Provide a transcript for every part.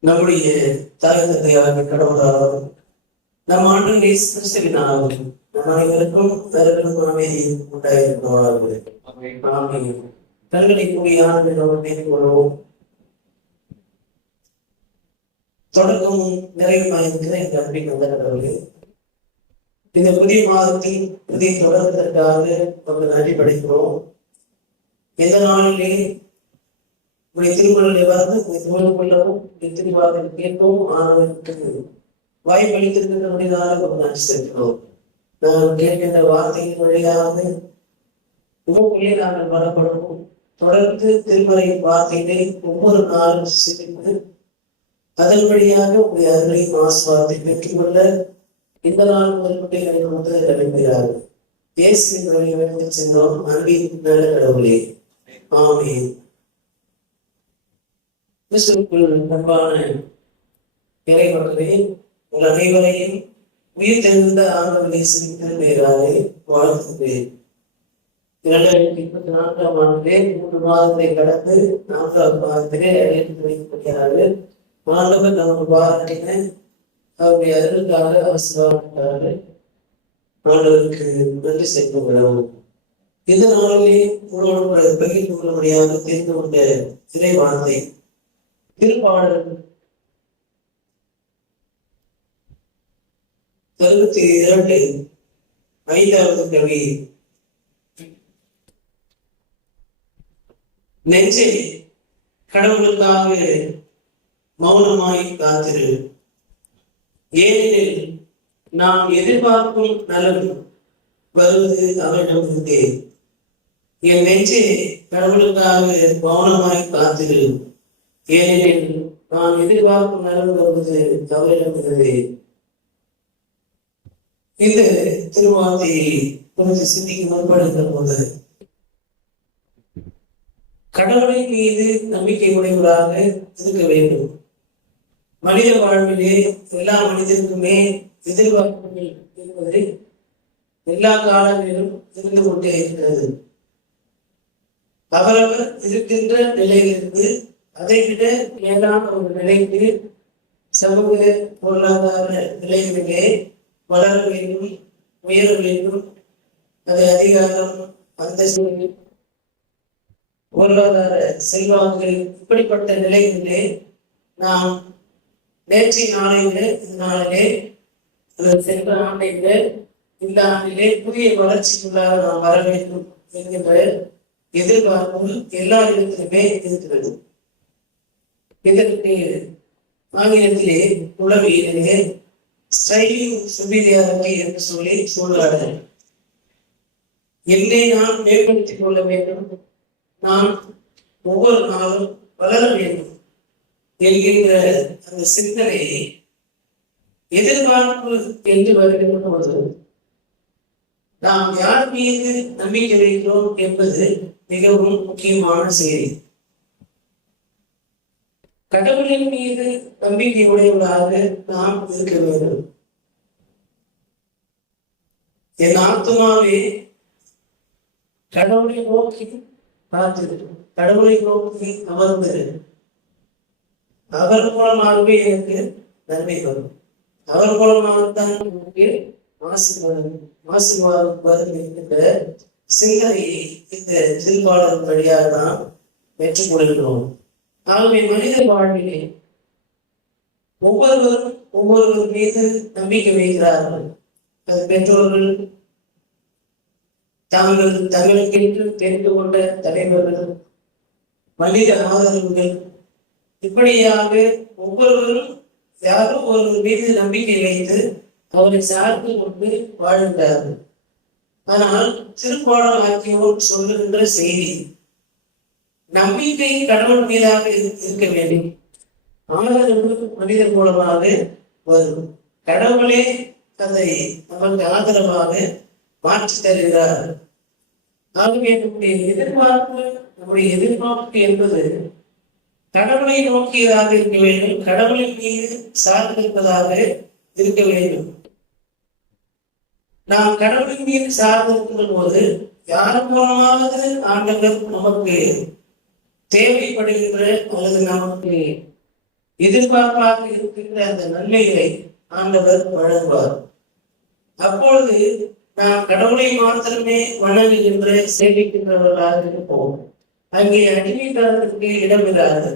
நம்முடைய தாய் தந்தையாக கடவுளாகவும் நம் ஆண்டு கிறிஸ்துவினாகவும் நம் அனைவருக்கும் தருளும் அமைதி உண்டாயிருப்பதாக தங்களை கூடிய ஆண்டு நாம் மேற்கொள்வோம். தொடக்கமும் நிறைவுமாயிருக்கிற இந்த அன்பின் நல்லவர்களே இந்த புதிய மாதத்தில் இதை தொடர்வதற்காக நம்ம நன்றி படைக்கிறோம். எந்த நாளிலே உடைய திருக்குறளை வந்து உங்களை திருமணம் கொள்ளவும் உடைய திருவாரத்தை கேட்கவும் ஆனவருக்கு வாய்ப்பளித்திருக்கின்ற முடிதாக ஒரு நன்றி நான் கேட்கின்ற வார்த்தையின் வழியாக உங்களுக்குள்ளே நாங்கள் வரப்படவும் தொடர்ந்து திருமறை வார்த்தைகளை ஒவ்வொரு நாளும் சிரித்து அதன் வழியாக உங்களுடைய அருளையும் ஆசுவாதத்தை பெற்றுக்கொள்ள இந்த நாள் முதற்கொண்டே எனக்கு வந்து அழைக்கிறார்கள் இயேசுவின் வழியாக சென்றோம். அன்பின் நல்ல கடவுளே. ஆமென். கிறிஸ்துவுக்குள் அன்பான இறைமக்களே உங்கள் அனைவரையும் உயிர் தெரிந்த ஆண்டவரை சிரித்த நேராலே வாழ்த்துகிறேன். இரண்டாயிரத்தி இருபத்தி நான்காம் ஆண்டிலே மூன்று மாதத்தை கடந்து நான்காவது மாதத்திலே அழைத்து வைக்கப்படுகிறார்கள் ஆண்டவர் நமக்கு பாராட்டின அவருடைய அருளுக்காக அவசரமாக ஆண்டவருக்கு நன்றி செலுத்துகிறோம் இந்த நாளிலே உங்களோடு பகிர்ந்து கொள்ள கொள்ளும்படியாக தெரிந்து கொண்ட இறை வார்த்தை திருப்பாடல் அறுபத்தி இரண்டு ஐந்தாவது கவி. நெஞ்சே கடவுளுக்காக மௌனமாய் காத்திரு. ஏனெனில் நாம் எதிர்பார்க்கும் நலன் வருவது அவரிடமிருந்தே என் நெஞ்சே கடவுளுக்காக மௌனமாய் காத்திரு. ஏனெனில் நான் எதிர்பார்க்கும் நலன் வருவது அவரிடமிருந்தே இந்த திருவார்த்தையை குறித்து சிந்திக்க முற்படுகிற போது கடவுளை மீது நம்பிக்கை உடையவராக இருக்க வேண்டும். மனித வாழ்விலே எல்லா மனிதருக்குமே எதிர்பார்ப்புகள் என்பதை எல்லா காலங்களிலும் இருந்து கொண்டே இருக்கிறது. அவரவர் இருக்கின்ற நிலையிலிருந்து அதை விட மேலான ஒரு நிலைக்கு சமூக பொருளாதார நிலைகளிலே வளர வேண்டும் உயர வேண்டும். அது அதிகாரம் அந்த பொருளாதார செல்வாக்கு இப்படிப்பட்ட நிலையிலே நாம் நேற்றைய நாளையிலே இந்த நாளிலே அல்லது சென்ற ஆண்டிலே இந்த ஆண்டிலே புதிய வளர்ச்சிக்குள்ளாக நாம் வர வேண்டும் என்கின்ற எதிர்பார்ப்பு எல்லா இடத்திலுமே இருக்கிறது. இதற்கு ஆங்கிலத்திலே உளவியலிலே ஸ்டைலிங் சுபீரியாரிட்டி என்று சொல்லி சொல்வார்கள் என்னை நான் மேம்படுத்திக் கொள்ள வேண்டும். நாம் ஒவ்வொரு நாளும் வளர வேண்டும் என்கின்ற அந்த சிந்தனையை எதிர்பார்ப்பு என்று வருகின்ற போது நாம் யார் மீது நம்பிக்கை வைக்கிறோம் என்பது மிகவும் முக்கியமான செய்தி கடவுளின் மீது நம்பிக்கை உடையவர்களாக நாம் இருக்க வேண்டும். என் ஆத்மாவே கடவுளை நோக்கி பார்த்திருக்கும். கடவுளை நோக்கி அமர்ந்து அவர் மூலமாகவே எனக்கு நன்மை வரும். அவர் மூலமாகத்தான் எனக்கு ஆசீர்வாதம் ஆசீர்வாதம் வரும் என்கிற சிந்தனையை இந்த திருப்பாளர் வழியாக தான் பெற்றுக் கொள்கிறோம் ஆகவே மனித வாழ்விலே ஒவ்வொருவரும் ஒவ்வொருவர் மீது நம்பிக்கை வைக்கிறார்கள். அது பெற்றோர்கள் தாங்கள் தங்களுக்கென்று தெரிந்து கொண்ட தலைவர்கள் மனித ஆதரவுகள் இப்படியாக ஒவ்வொருவரும் யாரும் ஒரு மீது நம்பிக்கை வைத்து அவரை சார்ந்து கொண்டு வாழ்கிறார்கள் ஆனால் திருப்பாடல் ஆகியோர் சொல்லுகின்ற செய்தி நம்பிக்கை கடவுள் மீதாக இருக்க வேண்டும். ஆதரவு மனிதர் மூலமாக வரும். கடவுளே அதை நமக்கு ஆதரவாக மாற்றி தருகிறார். ஆகவே நம்முடைய எதிர்பார்ப்பு நம்முடைய எதிர்பார்ப்பு என்பது கடவுளை நோக்கியதாக இருக்க வேண்டும். கடவுளின் மீது சார்ந்திருப்பதாக இருக்க வேண்டும். நாம் கடவுளின் மீது சார்ந்திருக்கிற போது யார் மூலமாவது ஆண்டவர் நமக்கு தேவைப்படுகின்ற அல்லது நமக்கு எதிர்பார்ப்பாக இருக்கின்ற அந்த நன்மைகளை ஆண்டவர் வழங்குவார். அப்பொழுது நாம் கடவுளை மாத்திரமே வணங்குகின்ற சேவிக்கின்றவர்களாக இருப்போம். அங்கே அடிமைத்தனத்திற்கு இடமில்லாது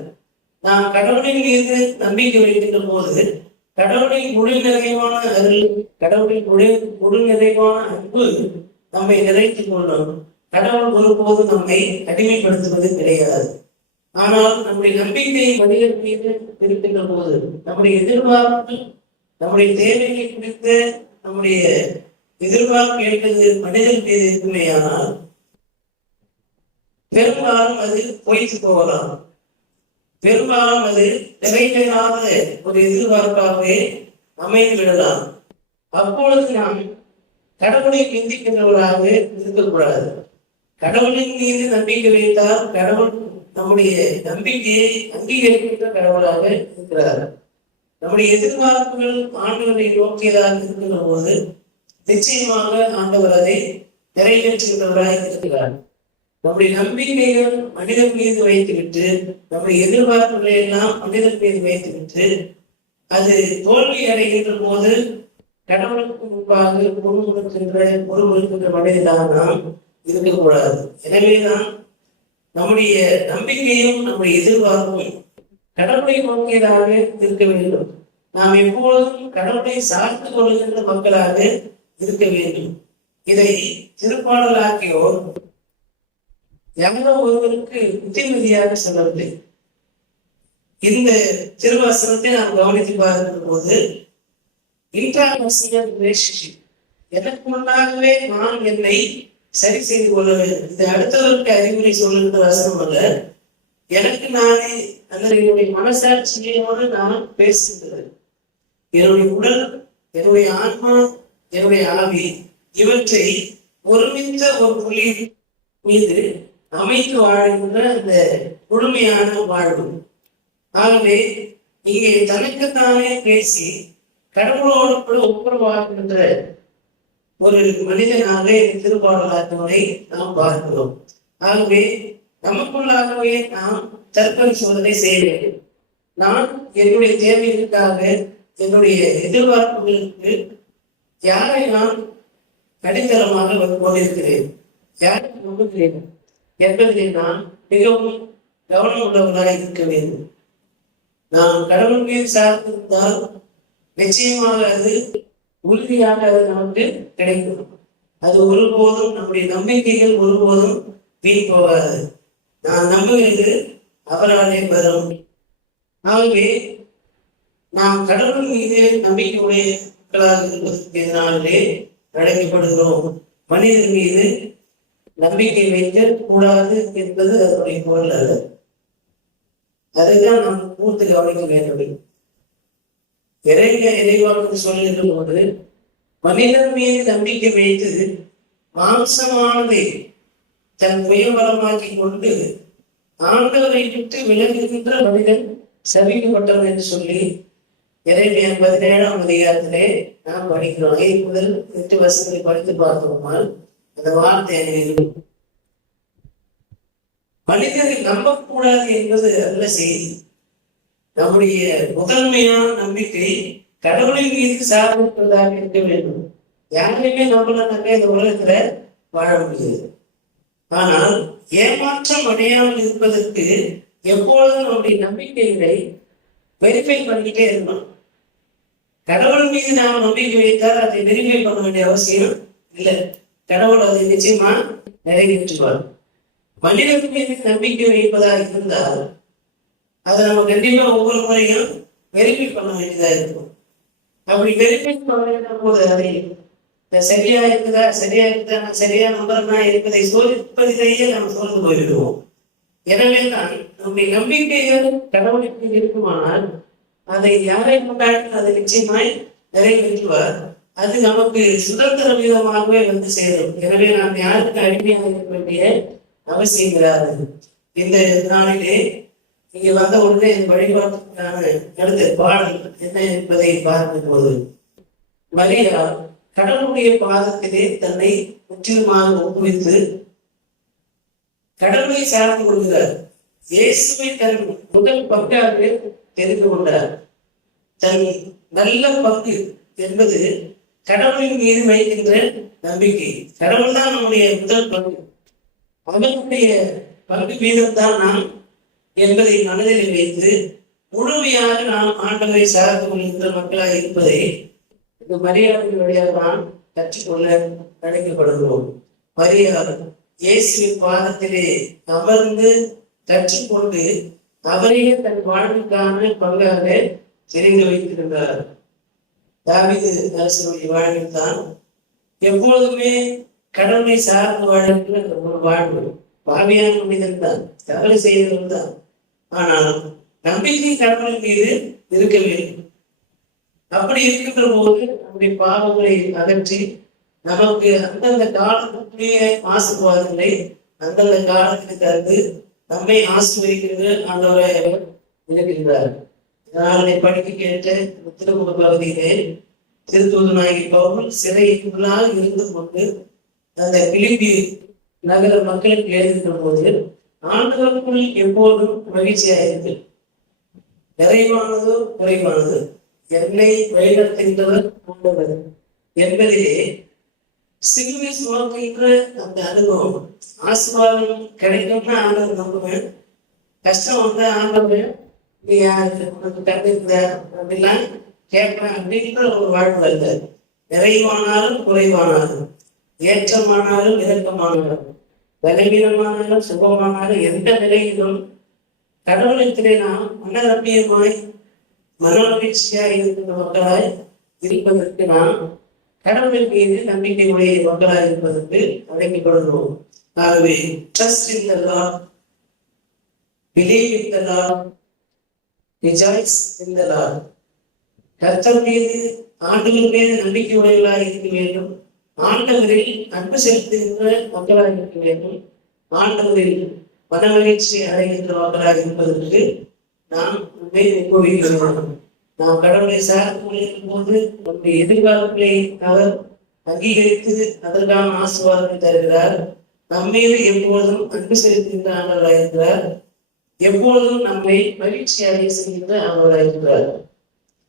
நாம் கடவுளின் மீது நம்பிக்கை வைக்கின்ற போது கடவுளின் முழு நிறைவான அருள் கடவுளின் முழு முழு நிறைவான அன்பு நம்மை நிறைத்துக் கொள்ளும். கடவுள் ஒருபோது நம்மை அடிமைப்படுத்துவது கிடையாது. ஆனால் நம்முடைய நம்பிக்கை மனிதர் மீது இருக்கின்ற போது நம்முடைய எதிர்பார்ப்பு நம்முடைய தேவையை குறித்த நம்முடைய எதிர்பார்ப்பு என்பது மனிதன் மீது இருக்குமேயானால் பெரும்பாலும் அது பொய்த்து போகலாம். பெரும்பாலும் அது நிறைவேறாத ஒரு எதிர்பார்ப்பாகவே அமைந்து விடலாம் அப்பொழுது நாம் கடவுளை நிந்திக்கின்றவர்களாக இருக்கக்கூடாது. கடவுளின் மீது நம்பிக்கை வைத்தால் கடவுள் நம்முடைய நம்பிக்கையை அங்கீகரிக்கின்ற கடவுளாக இருக்கிறார். நம்முடைய எதிர்பார்ப்புகள் ஆண்டவரை நோக்கியதாக இருக்கின்ற போது நிச்சயமாக ஆண்டவர் அதை நிறைவேற்றுகின்றவராக இருக்கிறார். நம்முடைய நம்பிக்கைகள் மனிதன் மீது வைத்துவிட்டு நம்முடைய எதிர்பார்ப்புகளை எல்லாம் மனிதன் மீது வைத்துவிட்டு அது தோல்வி அடைகின்ற போது கடவுளுக்கு முன்பாக முன்முறுக்கின்ற முறுமுறுக்கின்ற மனிதனாக நாம் இருக்கக்கூடாது. எனவேதான் நம்முடைய நம்பிக்கையும் நம்முடைய எதிர்பார்ப்பும் கடவுளை நோக்கியதாக இருக்க வேண்டும். நாம் எப்பொழுதும் கடவுளை சார்ந்து கொள்கின்ற மக்களாக இருக்க வேண்டும். இதை திருப்பாடலாக்கியோர் யாரோ ஒருவருக்கு புத்திமதியாக சொல்லவில்லை. இந்த திருவாசனத்தை நாம் கவனித்து பார்க்கும் போது இன்ட்ராமசியல் ரிலேஷன்ஷிப் எனக்கு முன்னாகவே நான் என்னை சரி செய்து கொள்ள வேண்டும் இது அடுத்தவருக்கு அறிவுரை சொல்லுகிற வசனம் அல்ல. எனக்கு நானே அல்லது என்னுடைய மனசாட்சியோடு நான் பேசுகிறது என்னுடைய உடல் என்னுடைய ஆன்மா என்னுடைய ஆவி இவற்றை ஒருமித்த ஒரு புள்ளி மீது அமைத்து வாழ்கின்ற அந்த முழுமையான வாழ்வு. ஆகவே இங்கே தனக்குத்தானே பேசி கடவுளோடு கூட ஒப்புரவாகின்ற ஒரு மனிதனாக இந்த திருப்பாடலாற்றவரை நாம் பார்க்கிறோம். ஆகவே நமக்குள்ளாகவே நாம் தற்பரிசோதனை செய்ய வேண்டும். நான் என்னுடைய தேவைகளுக்காக என்னுடைய எதிர்பார்ப்புகளுக்கு யாரை நான் அடித்தளமாக கொண்டிருக்கிறேன்? யாரை நம்புகிறேன்? என்பதிலே நான் மிகவும் கவனம் உள்ளவர்களாக இருக்க வேண்டும். நான் கடவுள் மீது சார்ந்திருந்தால் நிச்சயமாக அது உறுதியாக அது நமக்கு கிடைக்கும். அது ஒருபோதும் நம்முடைய நம்பிக்கைகள் ஒருபோதும் வீண் போகாது. நான் நம்புகிறது அவராலே வரும். ஆகவே நாம் கடவுள் மீது நம்பிக்கையுடைய மக்களாக இருப்பதற்கு அடங்கப்படுகிறோம் அழைக்கப்படுகிறோம் மனிதன் மீது நம்பிக்கை வைக்க கூடாது என்பது அதனுடைய பொருள் அல்ல. அதுதான் நாம் கூர்த்து கவனிக்க வேண்டும். இறைங்க இறைவாக்கு சொல்லுகிற போது மனிதர் மீது நம்பிக்கை வைத்து மாம்சமானதை தன் புயவரமாக்கி கொண்டு ஆண்டவரை விட்டு விலகுகின்ற மனிதன் சபிக்கப்பட்டவன் என்று சொல்லி இறைமையா பதினேழாம் அதிகாரத்திலே நாம் படிக்கிறோம். ஐந்து முதல் எட்டு வருஷங்களை படித்து பார்த்தோமால் அந்த வார்த்தை மனிதரை நம்பக்கூடாது என்பது அல்ல செய்தி. நம்முடைய முதன்மையான நம்பிக்கை கடவுளின் மீது சார்ந்திருப்பதாக இருக்க வேண்டும். யாரையுமே நம்பலனாக்க இந்த உலகத்துல வாழ முடியாது. ஆனால் ஏமாற்றம் அடையாமல் இருப்பதற்கு எப்பொழுதும் நம்முடைய நம்பிக்கைகளை வெரிஃபை பண்ணிக்கிட்டே இருக்கணும். கடவுள் மீது நாம் நம்பிக்கை வைத்தால் அதை வெரிஃபை பண்ண வேண்டிய அவசியம் இல்லை. கடவுள் அதை நிச்சயமா நிறைவேற்றுவார். மனிதன் மீது நம்பிக்கை வைப்பதாக இருந்தால் அதை நம்ம கண்டிப்பா ஒவ்வொரு முறையும் வெரிஃபை பண்ண வேண்டியதா இருக்கும். அப்படி வெரிஃபை பண்ண போது அதை சரியா இருக்குதா? சரியா இருக்குதா? சரியா நம்பர்னா இருப்பதை சோதிப்பதிலேயே நம்ம சோர்ந்து போய்விடுவோம். எனவே தான் நம்முடைய நம்பிக்கைகள் கடவுளுக்கு இருக்குமானால் அதை யாரை கொண்டாடி அதை நிச்சயமாய் நிறைவேற்றுவார் அது நமக்கு சுதந்திர விதமாகவே வந்து சேரும். எனவே நாம் யாருக்கு அடிமையாக இருக்க வேண்டிய அவசியம் கிடையாது இந்த நாளிலே இங்க வந்த உடனே இந்த வழிபாட்டுக்கான அடுத்த பாடல் என்ன என்பதை பார்க்கும் போது மரியா கடவுளுடைய பாதத்திலே தன்னை முற்றிலுமாக ஒப்புவித்து கடவுளை சார்ந்து கொள்கிறார். இயேசுவை தன் முதல் பங்காக தெரிந்து கொண்டார். தன் நல்ல பங்கு என்பது கடவுளின் மீது வைக்கின்ற நம்பிக்கை. கடவுள் தான் நம்முடைய முதல் பங்கு. அவனுடைய பங்கு வீதம்தான் நாம் என்பதை மனதில் வைத்து முழுமையாக நாம் ஆண்டவரை சார்ந்து கொண்டிருந்த மக்களாக இருப்பதை இந்த மரியாதை வழியாக நாம் கற்றுக்கொள்ள அழைக்கப்படுகிறோம். மரியாதை இயேசுவின் பாதத்திலே அமர்ந்து கற்றுக்கொண்டு அவரையே தன் வாழ்வுக்கான பங்காக தெரிந்து வைத்திருந்தார். தாவிது அரசனுடைய வாழ்வில் தான் எப்பொழுதுமே கடவுளை சார்ந்து வாழ்கிற ஒரு வாழ்வு. பாவியான மனிதன் தான் தவறு செய்தவன் தான். ஆனால் நம்பிக்கை கடவுளின் மீது இருக்க வேண்டும். அப்படி இருக்கின்ற போது நம்முடைய பாவங்களை அகற்றி நமக்கு அந்தந்த காலத்துக்குரிய ஆசீர்வாதங்களை அந்தந்த காலத்துக்கு தந்து நம்மை ஆசீர்வதிக்கிறது அந்தவரை அவர் நினைக்கின்றார் இதனாலே படிக்க கேட்ட திருமுக பகுதியிலே திருத்தூதனாகி பவுல் சிறைக்குள்ளாக இருந்து கொண்டு அந்த பிலிப்பி நகர மக்களுக்கு எழுதுகின்ற போது ஆண்டுகளுக்குள் எப்போதும் மகிழ்ச்சியாக இருக்கு நிறைவானது குறைவானது. என்னை வழிநடத்துகின்றவர் போன்றவர் என்பதிலே சிலுவை சுமக்கின்ற அந்த அனுபவம் ஆசீர்வாதம் கிடைக்கும்னா ஆண்டவர் நம்புவேன் கஷ்டம் வந்து ஆண்டவர் நீ யாருக்கு உனக்கு கண்டிருந்த அப்படிலாம் கேட்பேன் அப்படின்ற ஒரு வாழ்வு அல்ல நிறைவானாலும் குறைவானாலும் ஏற்றமானாலும் இறக்கமானாலும். பலவீனமானாலும் சுபமானாலும் எந்த நிலையிலும் கடவுளத்திலே நாம் மனரம்பியமாய் மனமகிழ்ச்சியாய் இருக்கின்ற மக்களாய் இருப்பதற்கு நாம் கடவுளின் மீது நம்பிக்கை உடைய மக்களாய் இருப்பதற்கு அழைக்கப்படுகிறோம் ஆகவே trust in the Lord believe in the rejoice in the கர்த்தர் மீது ஆண்டுகள் மீது நம்பிக்கை உடையவர்களாக இருக்க வேண்டும். ஆண்டவரில் அன்பு செலுத்துகின்ற மக்களாக இருக்க வேண்டும். ஆண்டவரில் மனமகிழ்ச்சி அடைகின்ற மக்களாக இருப்பதற்கு நாம் உண்மை ஒப்புவிக்கிறோம் நாம் கடவுளை சார்ந்து கொள்ளும் போது நம்முடைய எதிர்காலங்களை அவர் அங்கீகரித்து அதற்கான ஆசீர்வாதத்தை தருகிறார். நம்மீது எப்பொழுதும் அன்பு செலுத்துகின்ற ஆண்டவராக இருக்கிறார். எப்பொழுதும் நம்மை மகிழ்ச்சி அடைய செய்கின்ற ஆண்டவராக இருக்கிறார்.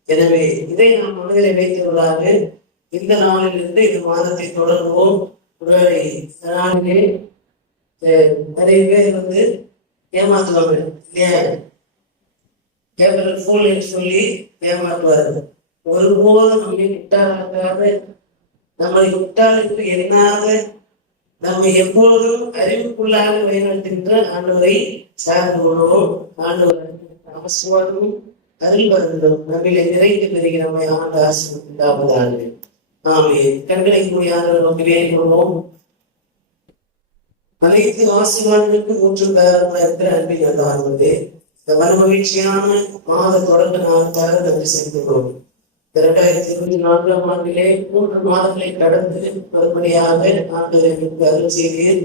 எனவே இதை நாம் மனதில் வைத்துள்ளார்கள் இந்த நாளிலிருந்து இந்த மாதத்தை தொடர்வோம். ஒருவேளை இந்த நாளிலே நிறைய பேர் வந்து ஏமாத்துவாங்க இல்லையா? கேபிள் ஃபோன் என்று சொல்லி ஏமாற்றுவார்கள் ஒருபோதும் நம்மை விட்டாளாகாத நம்மை விட்டால் என்று எண்ணாத நம்மை எப்பொழுதும் அறிவுக்குள்ளாக வழிநடத்துகின்ற ஆண்டவரை சார்ந்து கொள்வோம். ஆண்டவர் ஆசுவாதமும் அருள் வருகிறோம் நம்மிலே நிறைந்து பெருகி ஆண்டு ஆசிரியர் உண்டாவதாக. கண்களை கூடிய ஆண்டவர் நோக்கி அனைத்து ஆசீர்வாதங்களுக்கு மூன்று காரணமாக இருக்கிற அன்பின் அந்த ஆண்டவரே இந்த மனமகிழ்ச்சியான மாத தொடர்ந்து நாளுக்காக நன்றி செலுத்துகிறோம் இரண்டாயிரத்தி இருபத்தி நான்காம் ஆண்டிலே மூன்று மாதங்களை கடந்து மறுபடியாக ஆண்டவர்களுக்கு அருள் செய்தேன்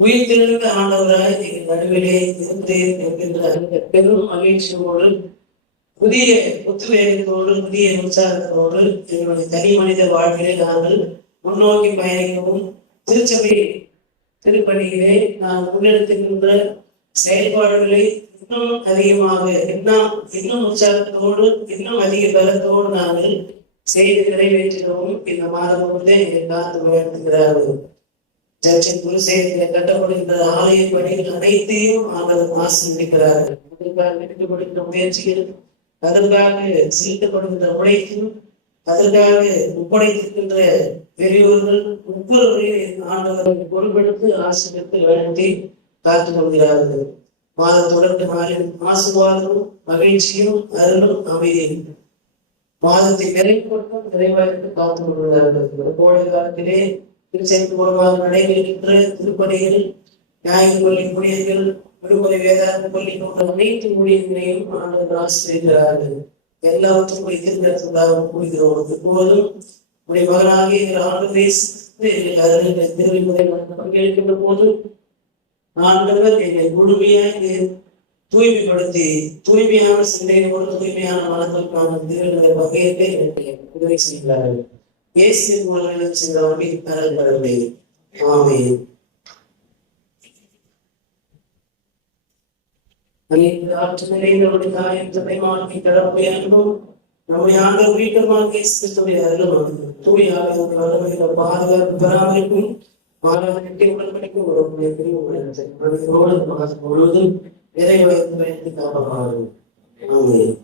உயிர் உயிர்த்தெழுந்த ஆண்டவராய் எங்கள் நடுவிலே இருந்தேன் என்கின்ற அந்த பெரும் மகிழ்ச்சியோடு புதிய புத்துவேகத்தோடு புதிய உற்சாகத்தோடு எங்களுடைய தனி மனித வாழ்விலே நாங்கள் முன்னோக்கி பயணிக்கவும் திருச்சபை திருப்பணியிலே நான் முன்னெடுத்துகின்ற செயல்பாடுகளை இன்னும் அதிகமாக இன்னும் இன்னும் உற்சாகத்தோடு இன்னும் அதிக பலத்தோடு நாங்கள் செய்து நிறைவேற்றவும் இந்த மாதம் முழுதே எங்களை உயர்த்துகிறார்கள். சர்ச்சின் குருசேரியில் கட்டப்படுகின்ற ஆலய பணிகள் அனைத்தையும் அவர் ஆசிர்வதிக்கிறார்கள் அதற்காக எடுக்கப்படுகின்ற முயற்சிகள் அதற்காக செலுத்தப்படுகின்ற உழைக்கும் அதற்காக ஒப்படைத்திருக்கின்ற பெரியோர்கள் ஒவ்வொருவரையும் ஆண்டவர்கள் பொருட்படுத்தி ஆசிரியத்தை வழங்கி காத்துக் கொள்கிறார்கள். மாதம் தொடர்ந்து மாறின் ஆசுவாதமும் மகிழ்ச்சியும் அருளும் அமைதியும் மாதத்தை நிறைவுபடுத்தும் நிறைவாக காத்துக் கொள்கிறார்கள். கோடை காலத்திலே திருச்செந்து மூலமாக நடைபெறுகின்ற திருப்பணிகள் ஞாயிறு பள்ளி விடுமுறை வேதாந்த பள்ளி போன்ற அனைத்து ஊழியர்களையும் ஆண்டவர் ஆசிரியர்களார்கள் எல்லாவற்றும் எதிர்நடத்துவதாக கூறுகிறோம். இப்போதும் உடைய மகனாகிய எங்கள் ஆண்டு திருவிமுறை பங்கேற்கின்ற போது ஆண்டவர் எங்களை முழுமையாக தூய்மைப்படுத்தி தூய்மையான சிந்தையோடு தூய்மையான மனத்திற்கான திருவிழா பங்கேற்க எனக்கு உதவி செய்கிறார்கள். இயேசு மூலம் செய்தவர்கள் அருள்படவில்லை ஆமென். அநேக நம்முடைய ஆண்டவர் வீட்டமாக கிறிஸ்துடைய அருளும் தூயாக வல்லமையில பாதுகாப்பு பராமரிப்பும் மாணவர்களுக்கு உடன்படிக்கும் உறவுகளுக்கு முழுவதும் இறைவனுக்கு காப்பமாகும் ஆமென்.